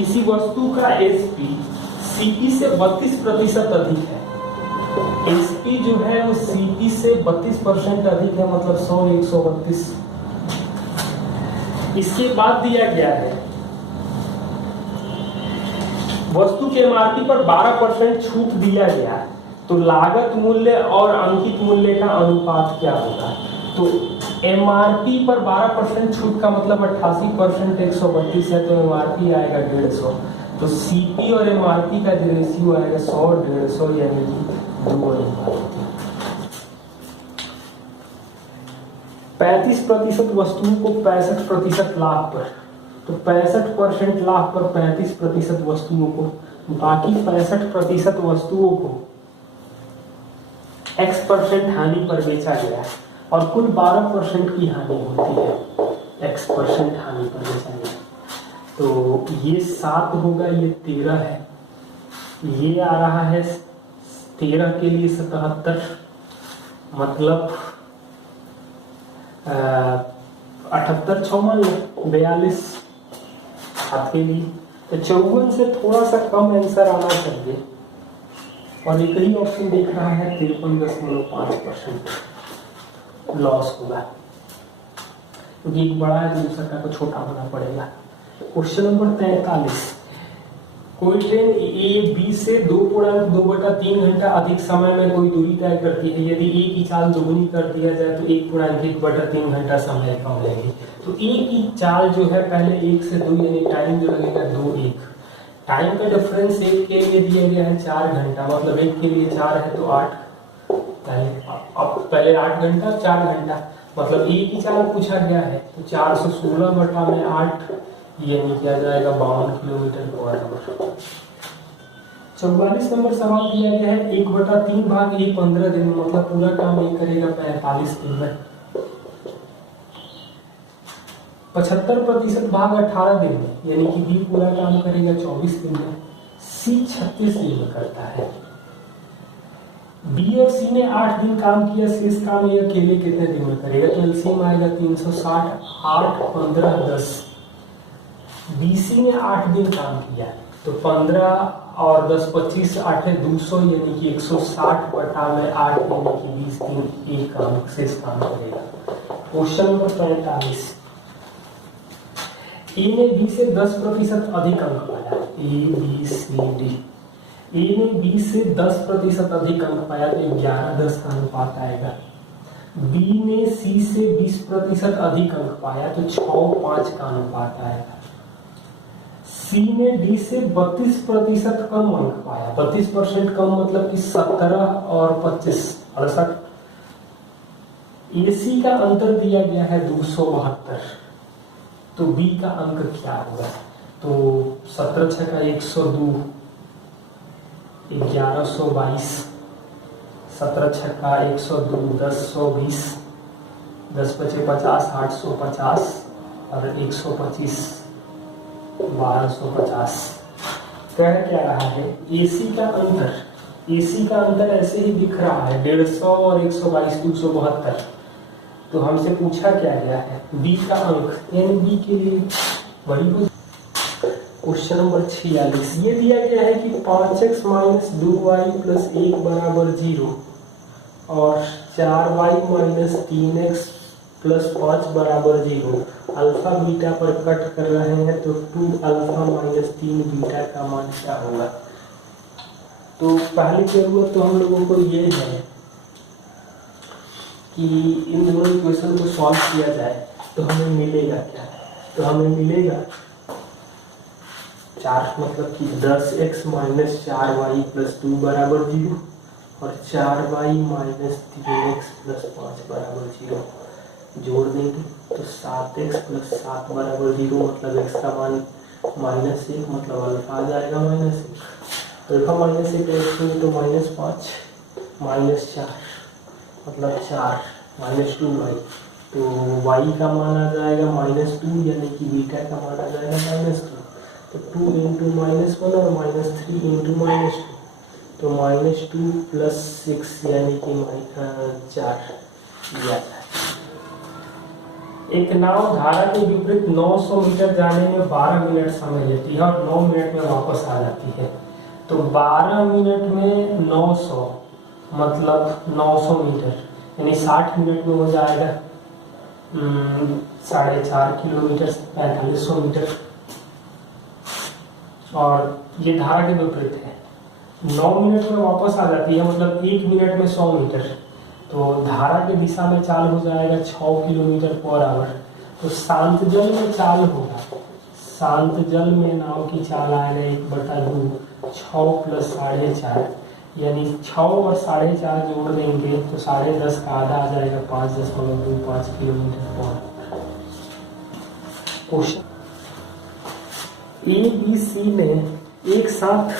किसी वस्तु का एसपी सीपी से 32% अधिक है, एसपी जो है वो सीपी से 32% अधिक है, मतलब 100 132। इसके बाद दिया गया है वस्तु के एमआरपी पर 12% छूट दिया गया है, तो लागत मूल्य और अंकित मूल्य का अनुपात क्या होगा। तो एमआरपी पर 12% छूट का मतलब 88% 132 है, तो एमआरपी आएगा 150। तो सीपी और एमआरपी का जो रेशियो आएगा 100 150, यानी कि 2 अनुपात। 35% वस्तुओं को 65% लाभ पर, तो 65% लाभ पर 35% वस्तुओं को, बाकी 65% वस्तुओं को X% हानि पर बेचा गया है और कुल 12% की हानि होती है, X% हानि पर बेचा गया। तो ये 7 होगा, ये 13 है, ये आ रहा है 13 के लिए 77, मतलब 78 6 मान लो 42 हाथ के लिए। तो 54 से थोड़ा सा कम आंसर आना चाहिए, और एक ही ऑप्शन दिख रहा है 53.5% लॉस होगा, क्योंकि एक बड़ा है दूसरा को छोटा होना पड़ेगा। क्वेश्चन नंबर 43, कोई ट्रेन ए बी से 2.2/3 घंटा अधिक समय में कोई दूरी तय करती है। यदि ए की चाल दोगुनी कर दिया जाए तो 1.1/3 घंटा समय कम लगेगी। तो ए की चाल जो है पहले 1 से 2, यानी टाइम जो लगेगा 2 1। टाइम का डिफरेंस 1 के लिए दिया गया है 4 घंटा, मतलब 1 के लिए 4 है तो 8, पहले 8 घंटा 4 घंटा, मतलब ए की चाल पूछा गया है तो 416/8, यानी क्या जाएगा 52 किलोमीटर/आवर। 44 नंबर सवाल दिया गया है 1/3 भाग ए 15 दिन में, मतलब पूरा काम ये करेगा 45 दिन में। 75% भाग 18 दिन में, यानी कि बी पूरा काम करेगा 24 दिन में। सी 36 दिन में करता है। बी और सी ने 8 दिन काम किया, शेष काम ये अकेले कितने दिन में करेगा। तो एलसीएम आएगा 360, 8 15 10। बीसी ने 8 दिन काम किया, तो 15 और 10 25, 8 है 200, यानी कि 160/8, यानी कि 20 दिन एक काम शेष काम करेगा। क्वेश्चन नंबर 45, ए ने बी से 10% अधिक अंक पाया। ए बी सी डी, ए ने बी से 10% अधिक अंक पाया तो 11-10 का अनुपात आएगा। बी ने सी से 20% अधिक अंक पाया तो 6-5 का अनुपात आएगा। सी ने डी से 32% कम अंक पाया, 32% कम मतलब कि 17 और 25 68। एसी का अंतर दिया गया है 272, तो बी का अंक क्या होगा। तो 17 6 का 102, 1122, 17 6 का 102, 10 120, 10 5 50, 850 और 125 1250। कह क्या रहा है एसी का अंतर, एसी का अंतर ऐसे ही दिख रहा है 150 और 122 272। तो हमसे पूछा क्या गया है बी का अंक, यानी बी के लिए वही हो। क्वेश्चन नंबर 46, ये दिया गया है कि 5x - 2y + 1 = 0 और 4y - 3x + 5 = 0। अल्फा बीटा पर कट कर रहे हैं तो 2α - 3 बीटा का मान क्या होगा। तो पहली जरूरत तो हम लोगों को ये है कि इन दोनों इक्वेशन को सॉल्व किया जाए तो हमें मिलेगा क्या। तो हमें मिलेगा 4, मतलब कि 10x - 4y + 2 = 0 और 4y - 3x + 5 = 0। जोड़ देंगे तो 7x + 7 = 0, मतलब x का मान -1, मतलब अल्फा आ जाएगा -1। अल्फा -1 रखेंगे तो -5 -4, मतलब 4 -2y, तो y का मान आ जाएगा -2, यानी कि बीटा का मान आ जाएगा -2। तो 2 × -1 और -3 × -2, तो -2 + 6 यानी कि 4 दिया जाए। एक नाव धारा के विपरीत 900 मीटर जाने में 12 मिनट समय लेती है और 9 मिनट में वापस आ जाती है। तो 12 मिनट में 900 मतलब 900 मीटर यानी 60 मिनट में हो जाएगा 4.5 किलोमीटर 4500 मीटर। और ये धारा के विपरीत है। 9 मिनट में वापस आ जाती है मतलब 1 मिनट में 100 मीटर। तो धारा की दिशा में चाल हो जाएगा 6 किलोमीटर पर आवर। तो शांत जल में चाल होगा, शांत जल में नाव की चाल आएगा 1/2 6 + 4.5 यानी 6 और 4.5 जोड़ देंगे तो 10.5 का आधा आ जाएगा 5.25 kilometre per hour. Question ABC ने एक साथ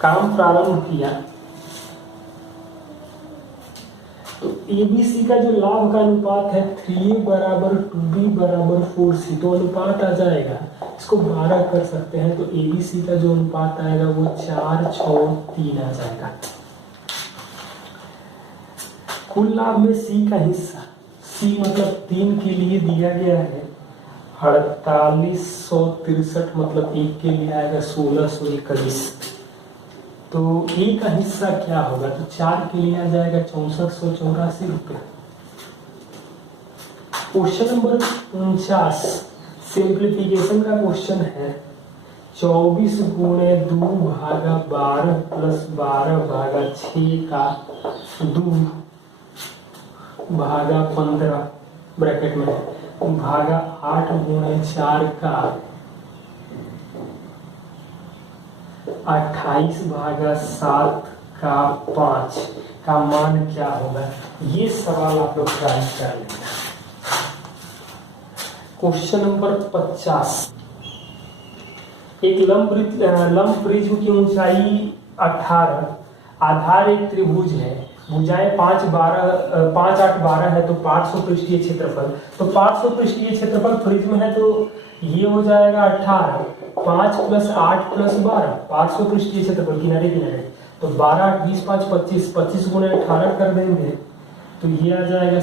काम प्रारंभ किया तो ABC का जो लाभ का अनुपात है 3A = 2B = 4C, तो अनुपात आ जाएगा, इसको 12 कर सकते हैं। तो ABC का जो अनुपात आएगा वो 4:6:3 आ जाएगा। कुल लाभ में C का हिस्सा, C मतलब 3 के लिए दिया गया है 4863 मतलब 1 के लिए आएगा 1621। तो A का हिस्सा क्या होगा? तो 4 के लिए आ जाएगा 6484 रुपये। क्वेश्चन नंबर 49 सिंप्लीफिकेशन का क्वेश्चन है। 24 × 2/12 + 12/6 का 2/15 ब्रैकेट में भागा 8 × 4 का 28/7 का 5 का मान क्या होगा? ये सवाल आप लोग ट्राई कर लेना। क्वेश्चन नंबर 50 एक लंब प्रिज्म की ऊंचाई 18, आधार एक त्रिभुज है, भुजाएं 5, 8, 12 है तो 500 पृष्ठीय क्षेत्रफल। तो 500 पृष्ठीय क्षेत्रफल प्रिज्म है तो ये हो जाएगा 18, 5 + 8 + 12 500 पृष्ठीय क्षेत्रफल किनारे किनारे। तो 12, 8, 20, 5, 25 25 × 18 कर देंगे तो ये आ जाएगा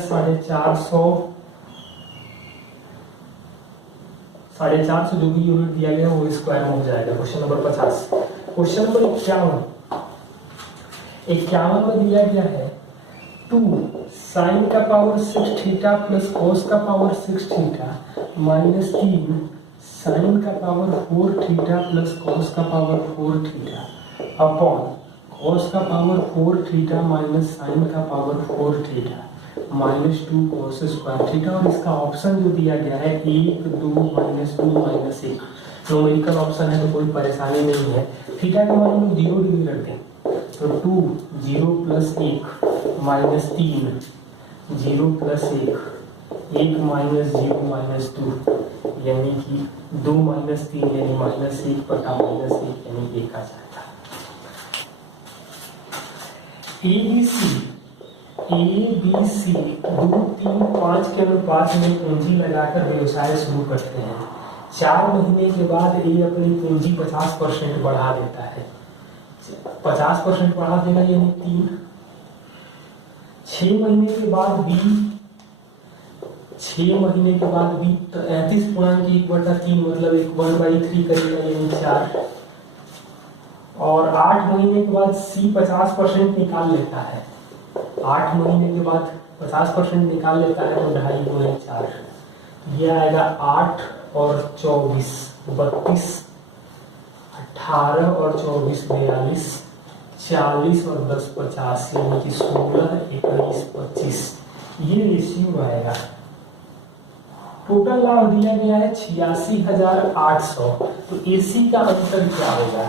450 जो भी यूनिट दिया गया वो स्क्वायर में हो जाएगा। Question number 50। क्वेश्चन नंबर 51 में दिया गया है 2 sin का पावर 6 थीटा + cos का पावर 6 थीटा - 3 sin का पावर 4 थीटा + cos का पावर 4 थीटा अपॉन cos का पावर 4 थीटा - sin का power 4 theta -2 cos square theta. और इसका ऑप्शन जो दिया गया है 1, 2, -2, -1 न्यूमेरिकल ऑप्शन है तो कोई परेशानी नहीं है। थीटा का मान लोग 0 डिग्री रख दें तो 2 0 + 1 -3 0 + 1 1 - 0 -2 यानी कि 2 - 3 यानी -1/-1 यानी 1 आ जाएगा। ABC 2, 3, 5 के अनुपात में पूंजी लगाकर व्यवसाय शुरू करते हैं। 4 महीने के बाद A अपनी पूंजी 50% बढ़ा देता है। 50% बढ़ा देना यानी 3। 6 महीने के बाद B 33.1/3 मतलब 1/3 करेगा यानी 4। और 8 महीने के बाद C 50% निकाल लेता है। 8 महीने के बाद 50% निकाल लेता है तो 2.5 × 4 ये आएगा 8 और 24 32, 18 और 24 42, 40 और 10 50 यानी कि 16, 21, 25 ये रेशियो आएगा। टोटल लाभ दिया गया है 86,800। तो AC का अंतर क्या होगा?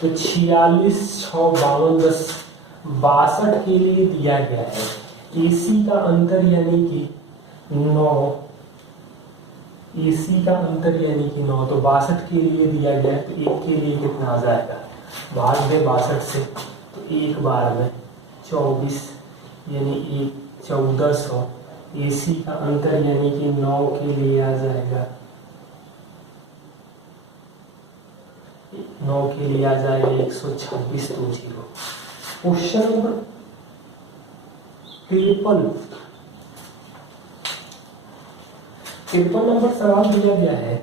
तो 46, 6, 52, 10 62 के लिए दिया गया है। AC का अंतर यानी कि 9, AC का अंतर यानी कि 9 तो 62 के लिए दिया गया है। तो 1 के लिए कितना आ जाएगा? भाग दे 62 से तो एक बार में 24 यानी 1400। AC का अंतर यानी कि 9 के लिए आ जाएगा 126 तो 0। क्वेश्चन नंबर 53 53 नंबर सवाल दिया गया है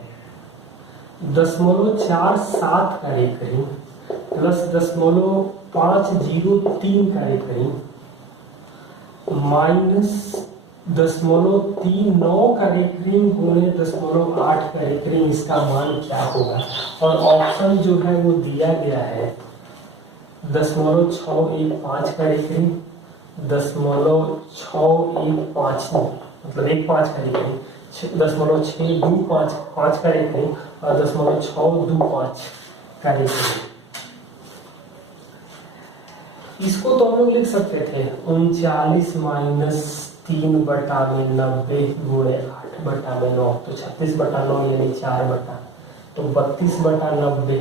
0.47 का रेखिंग प्लस 0.503 का रेखिंग माइनस 0.39 का रेखिंग गुणे 0.8 का रेखिंग, इसका मान क्या होगा। और ऑप्शन जो है वो दिया गया है 0.615 का रेखिंग, 0.615 मतलब 1.5 का रेखिंग, 0.625 का रेखिंग और 0.625 का रेखिंग। इसको तो हम लोग लिख सकते थे 39 माइनस 3/90 गुणे 8/9, तो 36/9 यानी 4/, तो 32/90,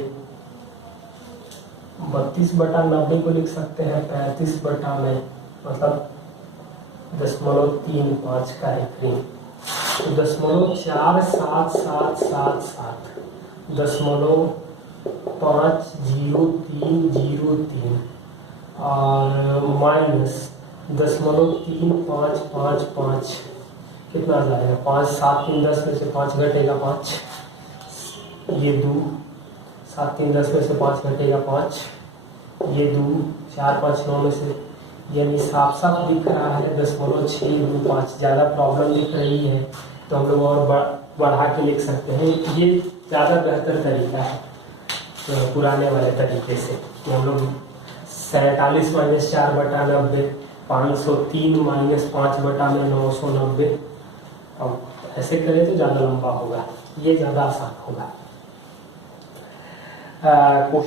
32/90 को लिख सकते हैं 35 में, मतलब 0.35 का रेखिंग, तो 0.47777 0.50303 और माइनस 0.3555 कितना आ जाएगा 5 7 3 10 में से 5 घटेगा 5, ये 2 7 3 10 में से 5 घटेगा 5, ये 2 4 5 9 में से, यानी साफ साफ दिख रहा है 0.625। ज़्यादा प्रॉब्लम दिख रही है तो हम लोग और बढ़ा के लिख सकते हैं, ये ज़्यादा बेहतर तरीका है तो पुराने वाले तरीके से कि हम लोग 47 माइनस 4/90, 503 माइनस 5/990, अब ऐसे करें तो ज़्यादा लंबा होगा, ये ज़्यादा आसान होगा।